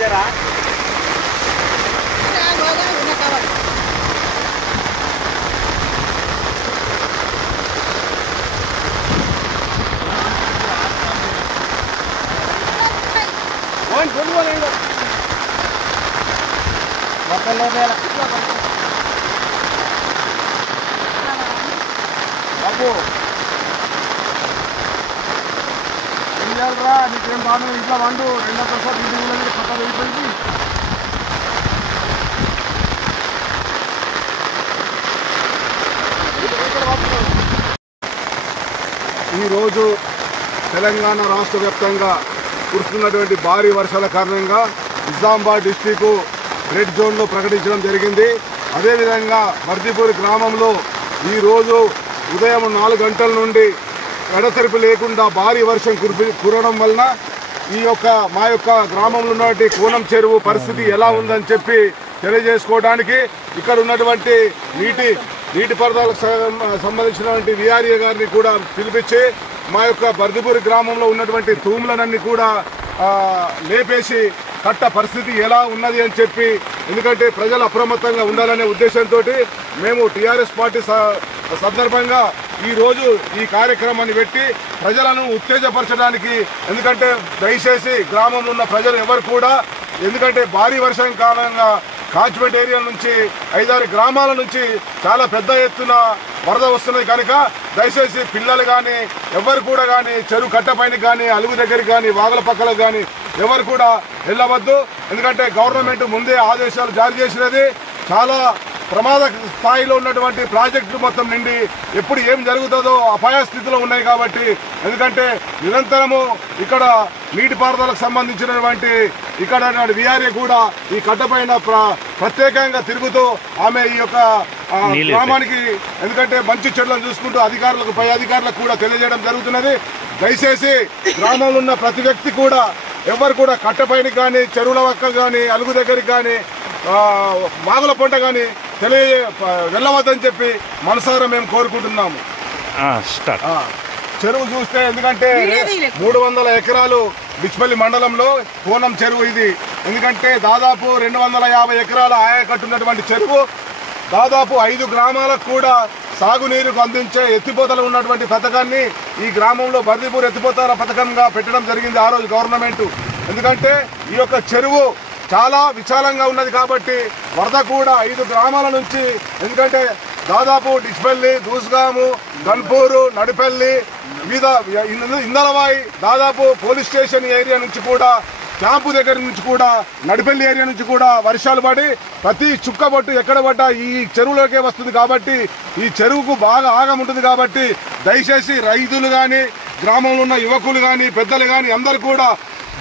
जरा बाबू రా నీకేం బాగా ఇంట్లో వండు రెండో ప్రసాద్ ఇంటి పక్క వెళ్ళిపోయింది. ఈరోజు తెలంగాణ రాష్ట్ర వ్యాప్తంగా కురుస్తున్నటువంటి భారీ వర్షాల కారణంగా నిజామాబాద్ డిస్టిక్ రెడ్ జోన్లో ప్రకటించడం జరిగింది. అదేవిధంగా బర్దిపూర్ గ్రామంలో ఈరోజు ఉదయం 4 గంటల నుండి ఎడతెరిపి లేకుండా భారీ వర్షం కురవడం వలన మా యొక్క గ్రామంలో ఉన్నటువంటి కోనం చెరువు పరిస్థితి ఎలా ఉందని చెప్పి తెలియజేసుకోవడానికి ఇక్కడ ఉన్నటువంటి నీటిపారుదలకు సంబంధించినటువంటి విఆర్ఏ గారిని కూడా పిలిపించి మా యొక్క బర్దిపూర్ గ్రామంలో ఉన్నటువంటి తూములనన్నీ కూడా లేపేసి కట్ట పరిస్థితి ఎలా ఉన్నది అని చెప్పి, ఎందుకంటే ప్రజలు అప్రమత్తంగా ఉండాలనే ఉద్దేశంతో మేము టీఆర్ఎస్ పార్టీ సందర్భంగా ఈరోజు ఈ కార్యక్రమాన్ని పెట్టి ప్రజలను ఉత్తేజపరచడానికి, ఎందుకంటే దయచేసి గ్రామంలో ఉన్న ప్రజలు ఎవరు కూడా, ఎందుకంటే భారీ వర్షం కారణంగా కాంచ్మెంట్ ఏరియా నుంచి 5-6 గ్రామాల నుంచి చాలా పెద్ద ఎత్తున వరద వస్తున్నది కనుక దయచేసి పిల్లలు కానీ ఎవరు కూడా కానీ చెరువు కట్టపైన కానీ అలుగు దగ్గరికి కానీ వాగుల పక్కలకు కానీ ఎవరు కూడా వెళ్ళవద్దు. ఎందుకంటే గవర్నమెంట్ ముందే ఆదేశాలు జారీ చేసినది. చాలా ప్రమాద స్థాయిలో ఉన్నటువంటి ప్రాజెక్టులు మొత్తం నిండి ఎప్పుడు ఏం జరుగుతుందో అపాయ స్థితిలో ఉన్నాయి కాబట్టి, ఎందుకంటే నిరంతరము ఇక్కడ నీటిపారుదలకు సంబంధించినటువంటి ఇక్కడ విఆర్ఏ కూడా ఈ కట్టపైన ప్రత్యేకంగా తిరుగుతూ ఆమె ఈ యొక్క గ్రామానికి, ఎందుకంటే మంచి చెట్లను చూసుకుంటూ అధికారులకు పై అధికారులకు కూడా తెలియజేయడం జరుగుతున్నది. దయచేసి గ్రామంలో ఉన్న ప్రతి వ్యక్తి కూడా ఎవరు కూడా కట్టపైన కానీ చెరువుల పక్క కానీ అలుగు దగ్గరికి కానీ వాగుల పొంట కానీ వెళ్ళవద్దని చెప్పి మనసారా మేము కోరుకుంటున్నాము. చెరువు చూస్తే, ఎందుకంటే 300 ఎకరాలు బిచ్పల్లి మండలంలో కోనం చెరువు ఇది. ఎందుకంటే దాదాపు 250 ఎకరాల ఆయకట్టున్నటువంటి చెరువు, దాదాపు 5 గ్రామాలకు కూడా సాగునీరుకు అందించే ఎత్తిపోతలు ఉన్నటువంటి పథకాన్ని ఈ గ్రామంలో బర్దిపూర్ ఎత్తిపోతల పథకంగా పెట్టడం జరిగింది ఆ రోజు గవర్నమెంట్. ఎందుకంటే ఈ యొక్క చెరువు చాలా విశాలంగా ఉన్నది కాబట్టి వరద కూడా 5 గ్రామాల నుంచి, ఎందుకంటే దాదాపు డిచ్పల్లి, దూస్గాము, గన్పూరు, నడిపల్లి, ఇందలవాయి, దాదాపు పోలీస్ స్టేషన్ ఏరియా నుంచి కూడా, క్యాంపు దగ్గర నుంచి కూడా, నడిపల్లి ఏరియా నుంచి కూడా వర్షాలు పడి ప్రతి చుక్కబొట్టు ఎక్కడ పడ్డా ఈ చెరువులోకే వస్తుంది కాబట్టి ఈ చెరువుకు బాగా ఆగం ఉంటుంది కాబట్టి దయచేసి రైతులు కానీ గ్రామంలో ఉన్న యువకులు కానీ పెద్దలు కానీ అందరూ కూడా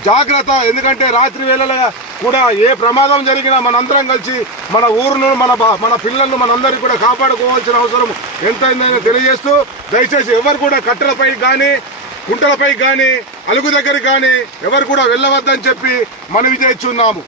జాగ్రత్త. ఎందుకంటే రాత్రి వేళల కూడా ఏ ప్రమాదం జరిగినా మనందరం కలిసి మన ఊరును మన పిల్లలను మనందరికీ కూడా కాపాడుకోవాల్సిన అవసరం ఎంతైందని తెలియజేస్తూ, దయచేసి ఎవరు కూడా కట్టెలపై కానీ కుంటలపై కానీ అలుగు దగ్గర కానీ ఎవరు కూడా వెళ్ళవద్దని చెప్పి మనవి చేస్తున్నాము.